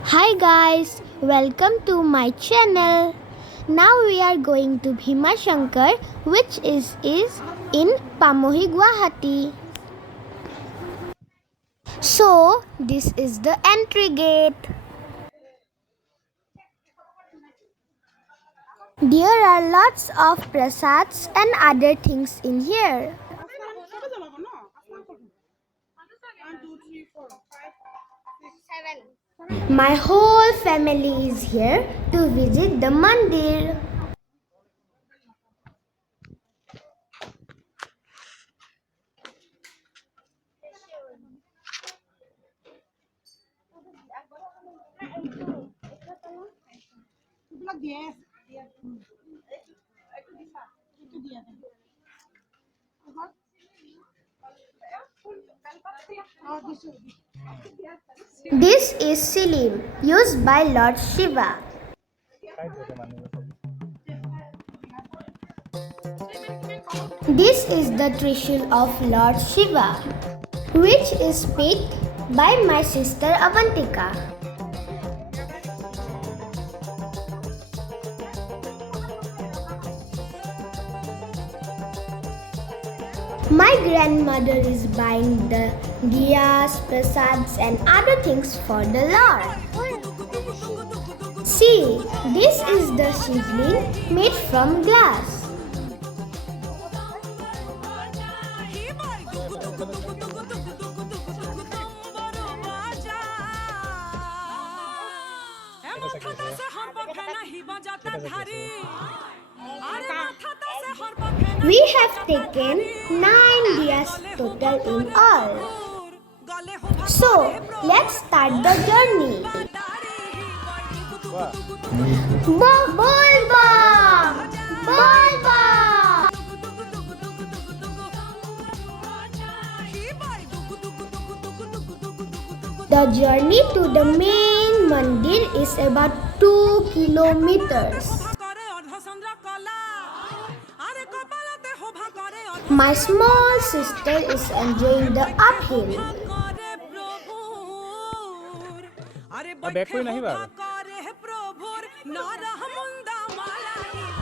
Hi guys, welcome to my channel. Now we are going to Bhima Shankar, which is in Pamohi, Guwahati. So this is the entry gate. There are lots of prasads and other things in here. My whole family is here to visit the mandir. This is Silim, used by Lord Shiva. This is the Trishul of Lord Shiva, which is picked by my sister Avantika. My grandmother is buying the diyas, prasads and other things for the Lord. See, this is the shivling made from glass. We have taken 9 diyas total in all. So, let's start the journey. Bolba! Bolba! The journey to the main mandir is about 2 kilometers. My small sister is enjoying the uphill.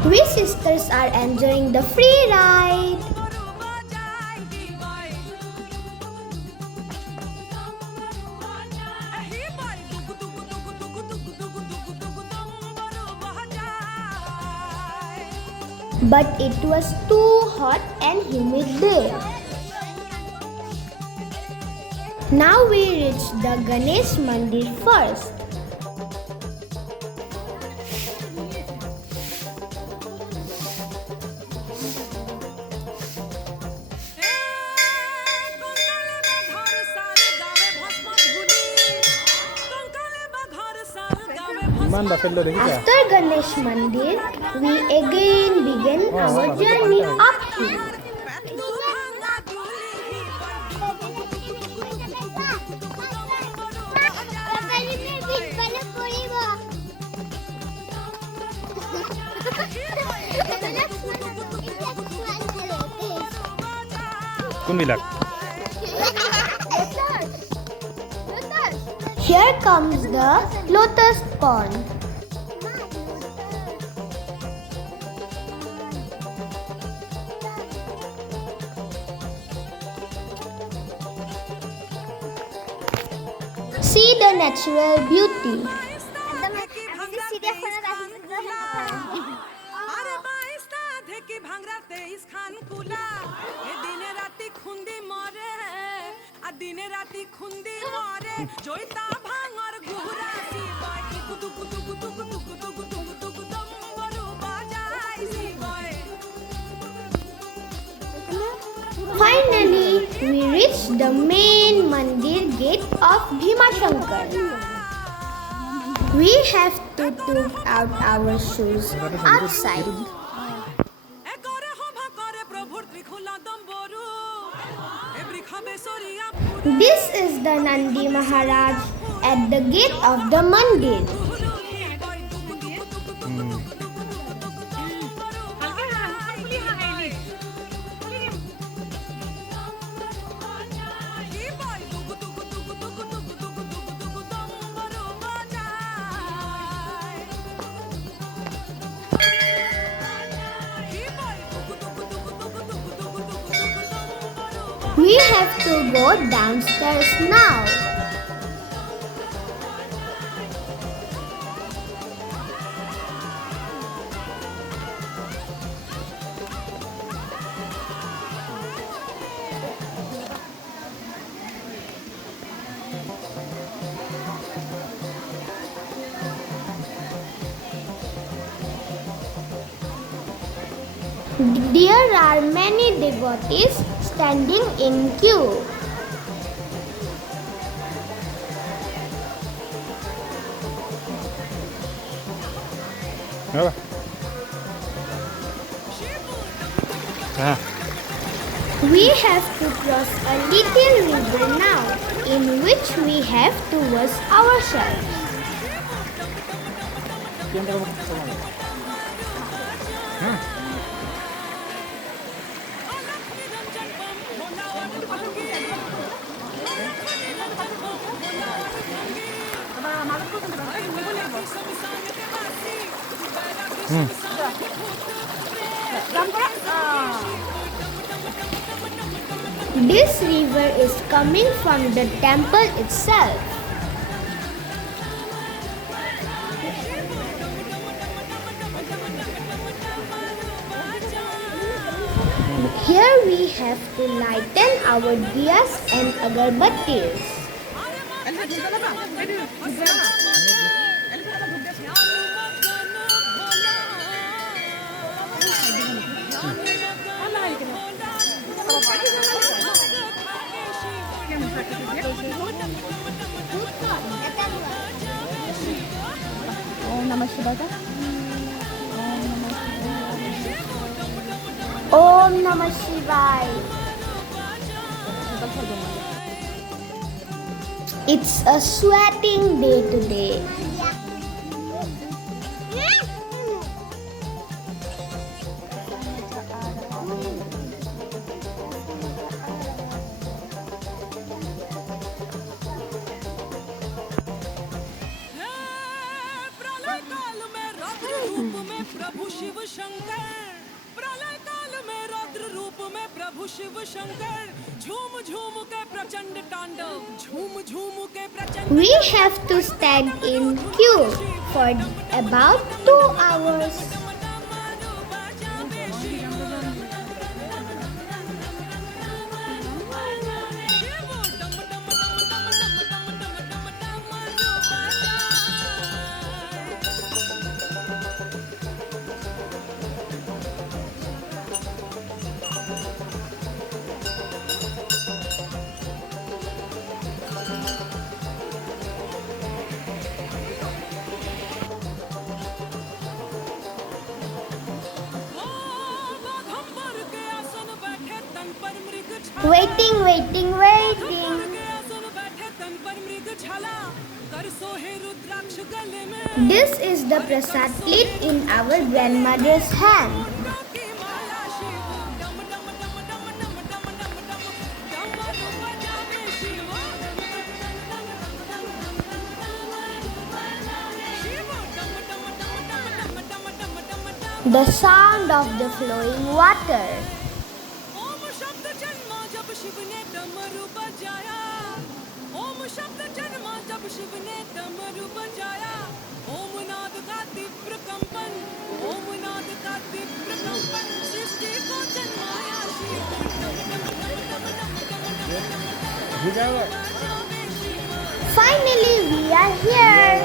We sisters are enjoying the free ride. But it was too hot and humid there. Now we reach the Ganesh Mandir first. After Ganesh Mandir, we again begin our journey uphill. Here comes the lotus pond. See the natural beauty. Finally, we reached the main mandir gate of Bhima Shankar. We have to take out our shoes outside. This is the Nandi Maharaj at the gate of the mandir. have to go downstairs now. There are many devotees standing in queue. We have to cross a little river now, in which we have to wash ourselves. This river is coming from the temple itself. Here we have to lighten our diyas and agarbattis. Om Namah Shivaya. Om Namah Shivaya. It's a sweating day today. प्रभु शिव शंकर प्रलय काल में रौद्र रूप में प्रभु शिव शंकर झूम झूम के प्रचंड तांडव झूम झूम के प्रचंड We have to stand in queue for about 2 hours. Waiting. This is the prasad plate in our grandmother's hand. The sound of the flowing water. Finally, we are here.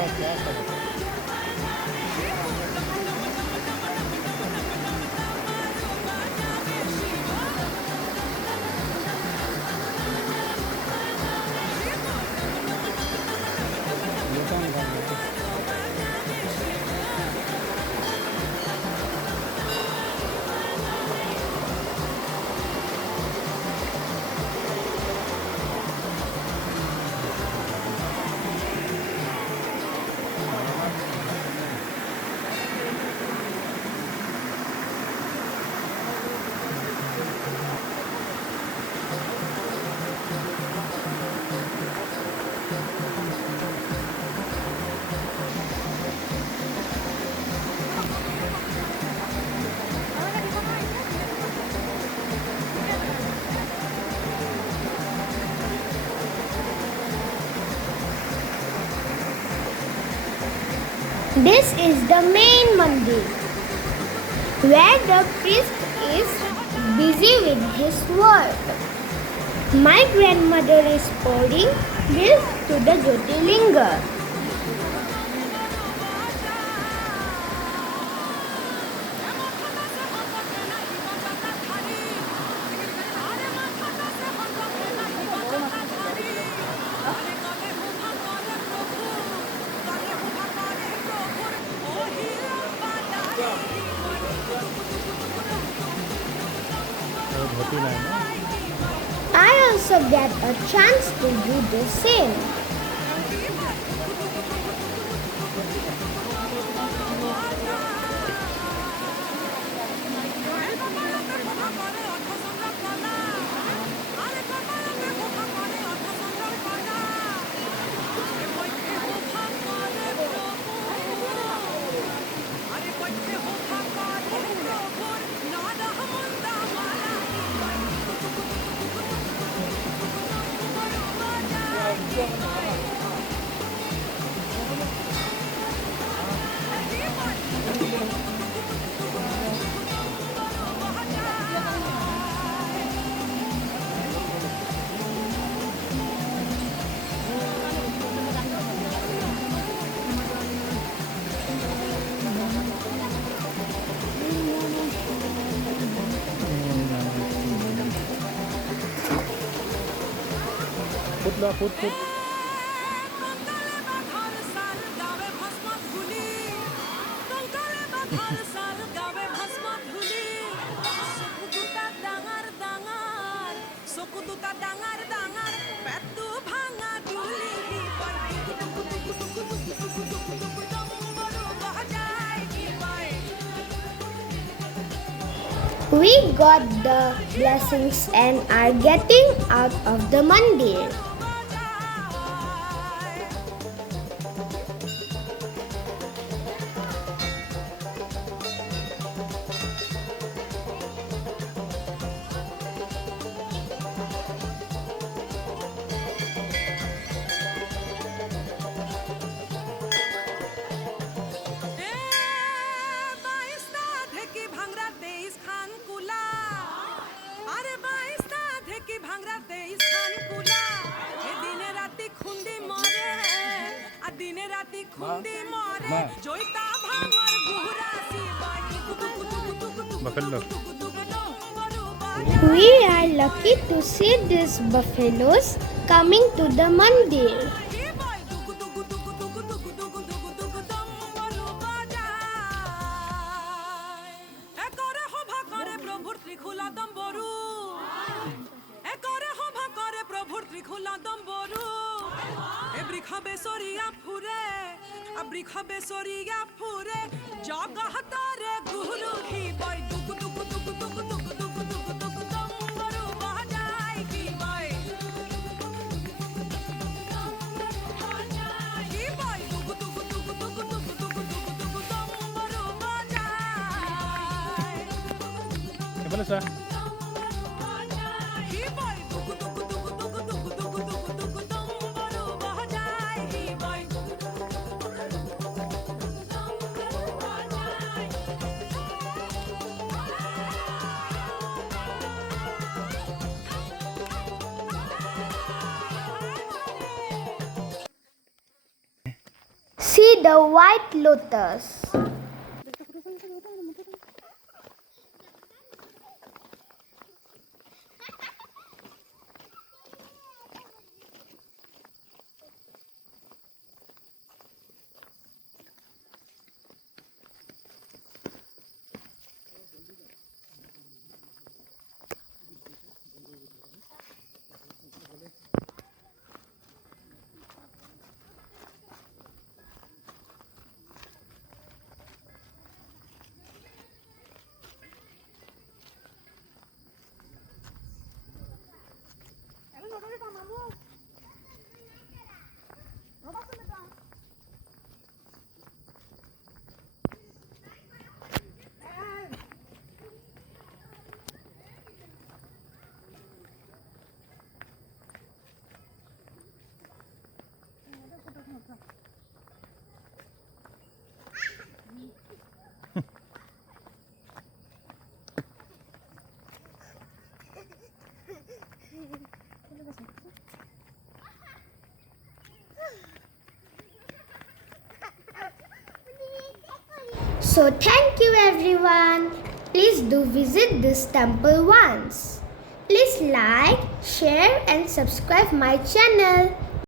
This is the main mandir, where the priest is busy with his work. My grandmother is pouring milk to the Jyotirlinga. I also get a chance to do the same. Put. We got the blessings and are getting out of the mandir. We are lucky to see these buffaloes coming to the mandir. See the white lotus. So thank you everyone. Please do visit this temple once. Please like, share and subscribe my channel.